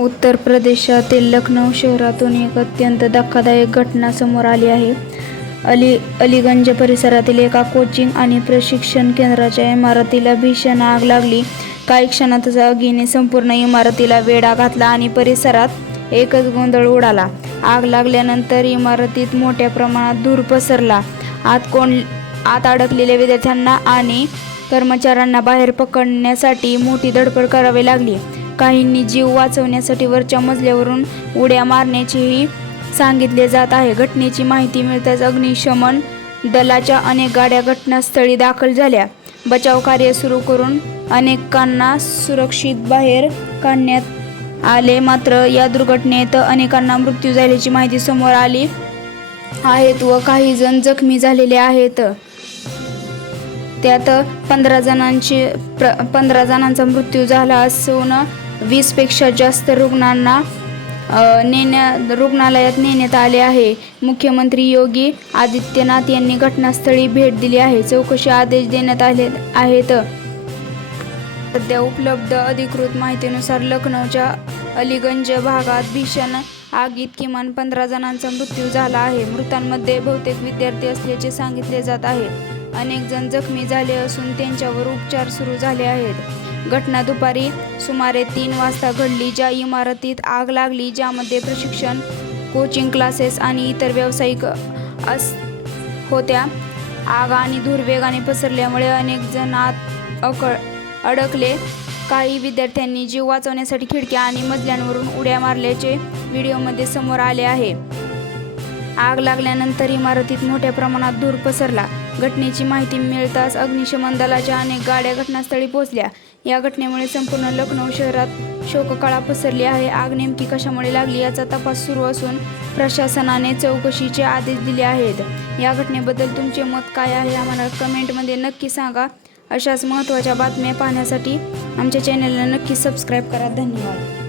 उत्तर प्रदेशातील लखनौ शहरातून एक अत्यंत धक्कादायक घटना समोर आली आहे. अलीगंज परिसरातील एका कोचिंग आणि प्रशिक्षण केंद्राच्या इमारतीला भीषण आग लागली. काही क्षणातच आगीने संपूर्ण इमारतीला वेढा घातला आणि परिसरात एकच गोंधळ उडाला. आग लागल्यानंतर इमारतीत मोठ्या प्रमाणात धूर पसरला. आत अडकलेल्या विद्यार्थ्यांना आणि कर्मचाऱ्यांना बाहेर पकडण्यासाठी मोठी धडपड करावी लागली. काहींनी जीव वाचवण्यासाठी वरच्या मजल्यावरून उड्या मारण्याचेही सांगितले जात आहे. घटनेची माहिती मिळताच अग्निशमन दलाच्या अनेक गाड्या घटनास्थळी दाखल झाल्या. बचाव कार्य सुरू करून अनेकांना सुरक्षित बाहेर काढण्यात आले. मात्र या दुर्घटनेत अनेकांना मृत्यू झाल्याची माहिती समोर आली आहेत व काही जण जखमी झालेले आहेत. त्यात 15 जणांचा मृत्यू झाला असून 20 पेक्षा जास्त रुग्णांना रुग्णालयात नेण्यात आले आहे. मुख्यमंत्री योगी आदित्यनाथ यांनी घटनास्थळी भेट दिली आहे. चौकशी आदेश देण्यात आले आहेत. सध्या उपलब्ध अधिकृत माहितीनुसार लखनौच्या अलीगंज भागात भीषण आगीत किमान 15 जणांचा मृत्यू झाला आहे. मृतांमध्ये बहुतेक विद्यार्थी असल्याचे सांगितले जात आहे. अनेक जण जखमी झाले असून त्यांच्यावर उपचार सुरू झाले आहेत. घटना दुपारी सुमारे 3 वाजता घडली. ज्या इमारतीत आग लागली ज्यामध्ये प्रशिक्षण, कोचिंग क्लासेस आणि इतर व्यावसायिक होत्या. आग आणि धूर वेगाने पसरल्यामुळे अनेक जण आत अडकले. काही विद्यार्थ्यांनी जीव वाचवण्यासाठी खिडक्या आणि मजल्यांवरून उड्या मारल्याचे व्हिडिओमध्ये समोर आले आहे. आग लागल्यानंतर इमारतीत मोठ्या प्रमाणात धूर पसरला. घटनेची माहिती मिळताच अग्निशमन दलाच्या अनेक गाड्या घटनास्थळी पोहोचल्या. या घटनेमुळे संपूर्ण लखनौ शहरात शोककळा पसरली आहे. आग नेमकी कशामुळे लागली याचा तपास सुरू असून प्रशासनाने चौकशीचे आदेश दिले आहेत. या घटनेबद्दल तुमचे मत काय आहे आम्हाला कमेंटमध्ये नक्की सांगा. अशाच महत्त्वाच्या बातम्या पाहण्यासाठी आमच्या चॅनलला नक्की सबस्क्राईब करा. धन्यवाद.